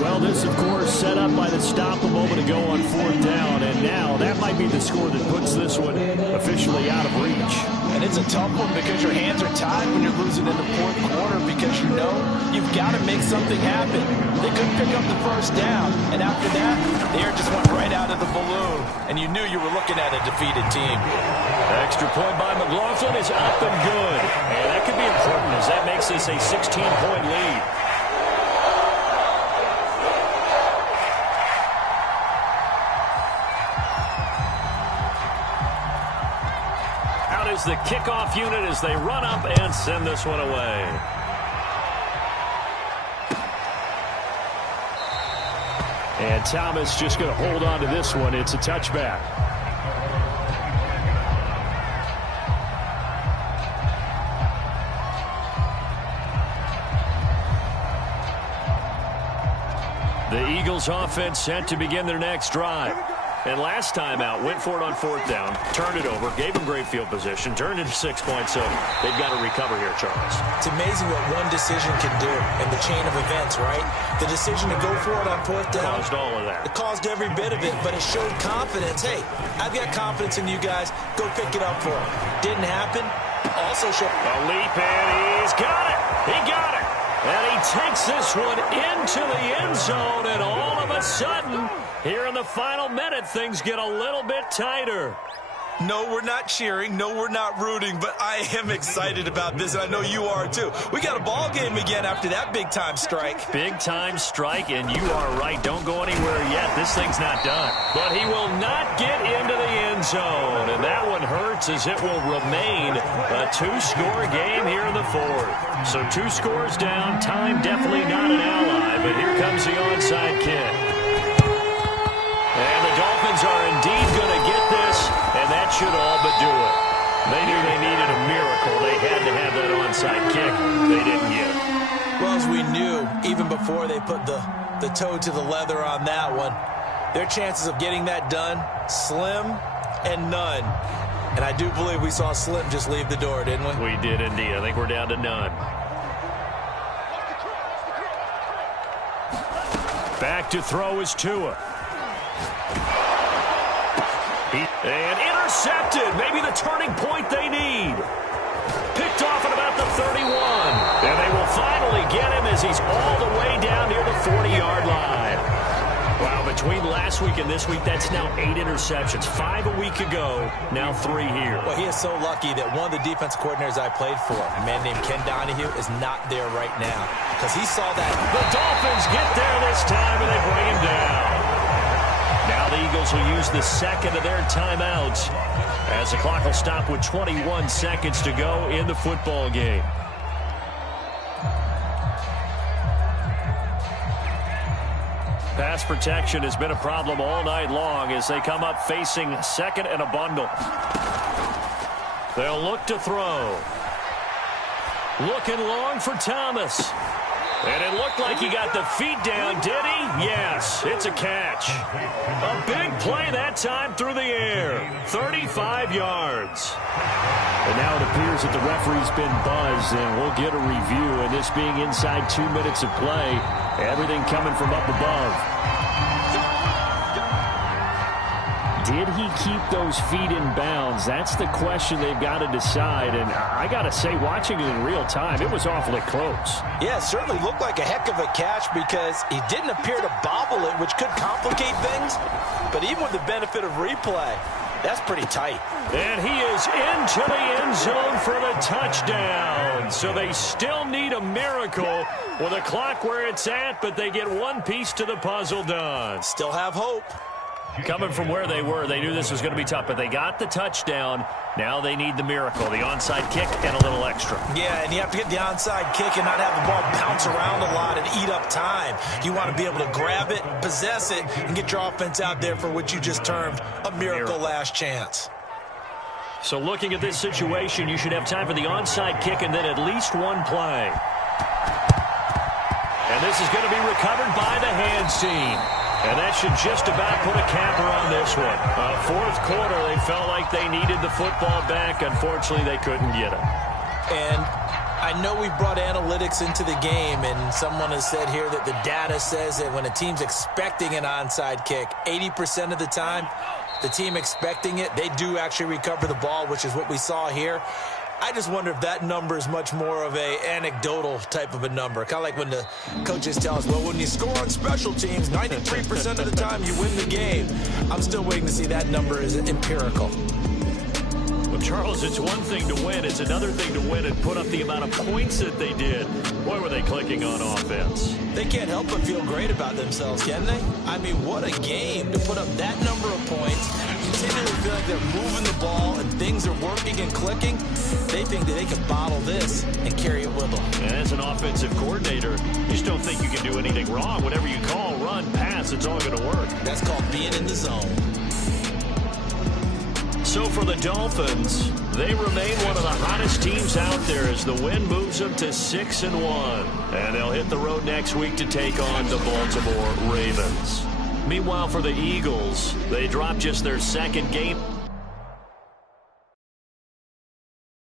Well, this, of course, set up by the stop a moment ago on fourth down, and now that might be the score that puts this one officially out of reach. And it's a tough one because your hands are tied when you're losing in the fourth quarter because you know you've got to make something happen. They couldn't pick up the first down, and after that, the air just went right out of the balloon, and you knew you were looking at a defeated team. Extra point by McLaughlin is up and good. And that could be important as that makes this a 16-point lead. Out is the kickoff unit as they run up and send this one away. And Thomas just going to hold on to this one. It's a touchback. The Eagles offense set to begin their next drive. And last time out, went for it on 4th down, turned it over, gave them great field position, turned into 6 points, so they've got to recover here, Charles. It's amazing what one decision can do in the chain of events, right? The decision to go for it on 4th down. Caused all of that. It caused every bit of it, but it showed confidence. Hey, I've got confidence in you guys. Go pick it up for him. Didn't happen. Also showed a leap, and he's got it. He got it. And he takes this one into the end zone, and all of a sudden, here in the final minute, things get a little bit tighter. No, we're not cheering. No, we're not rooting, but I am excited about this, and I know you are too. We got a ball game again after that big-time strike. Big-time strike, and you are right. Don't go anywhere yet. This thing's not done. But he will not get into the end zone, and that one hurts as it will remain a 2-score game here in the 4th. So 2 scores down, time definitely not an ally, but here comes the onside kick. And the Dolphins are indeed going to get this, and that should all but do it. They knew they needed a miracle. They had to have that onside kick. They didn't get it. Well, as we knew, even before they put the toe to the leather on that one, their chances of getting that done, slim and none. And I do believe we saw Slim just leave the door, didn't we? We did indeed. I think we're down to none. Back to throw is Tua. And intercepted. Maybe the turning point they need. Picked off at about the 31. And they will finally get him as he's all the way down near the 40-yard line. Wow, between last week and this week, that's now 8 interceptions. 5 a week ago, now 3 here. Well, he is so lucky that one of the defense coordinators I played for, a man named Ken Donahue, is not there right now. Because he saw that. The Dolphins get there this time, and they bring him down. Now the Eagles will use the second of their timeouts as the clock will stop with 21 seconds to go in the football game. Pass protection has been a problem all night long as they come up facing second and a bundle. They'll look to throw. Looking long for Thomas. And it looked like he got the feet down, did he? Yes, it's a catch. A big play that time through the air. 35 yards. And now it appears that the referee's been buzzed, and we'll get a review. And this being inside 2 minutes of play, everything coming from up above. Did he keep those feet in bounds? That's the question they've got to decide. And I got to say, watching it in real time, it was awfully close. Yeah, it certainly looked like a heck of a catch because he didn't appear to bobble it, which could complicate things. But even with the benefit of replay, that's pretty tight. And he is into the end zone for the touchdown. So they still need a miracle with a clock where it's at, but they get one piece to the puzzle done. Still have hope. Coming from where they were, they knew this was going to be tough, but they got the touchdown. Now they need the miracle, the onside kick and a little extra. Yeah, and you have to get the onside kick and not have the ball bounce around a lot and eat up time. You want to be able to grab it, possess it, and get your offense out there for what you just termed a miracle last chance. So looking at this situation, you should have time for the onside kick and then at least one play. And this is going to be recovered by the hands team. And that should just about put a capper on this one. Fourth quarter, they felt like they needed the football back. Unfortunately, they couldn't get it. And I know we brought analytics into the game, and someone has said here that the data says that when a team's expecting an onside kick, 80% of the time, the team expecting it, they do actually recover the ball, which is what we saw here. I just wonder if that number is much more of a anecdotal type of a number. Kind of like when the coaches tell us, well, when you score on special teams, 93% of the time you win the game. I'm still waiting to see that number is empirical. Well, Charles, it's one thing to win. It's another thing to win and put up the amount of points that they did. Boy, were they clicking on offense. They can't help but feel great about themselves, can they? I mean, what a game to put up that number of points. continually feel like they're moving the ball and things are working and clicking, they think that they can bottle this and carry it with them. And as an offensive coordinator, you just don't think you can do anything wrong. Whatever you call, run, pass, it's all going to work. That's called being in the zone. So for the Dolphins, they remain one of the hottest teams out there as the win moves them to 6-1. And they'll hit the road next week to take on the Baltimore Ravens. Meanwhile, for the Eagles, they dropped just their second game.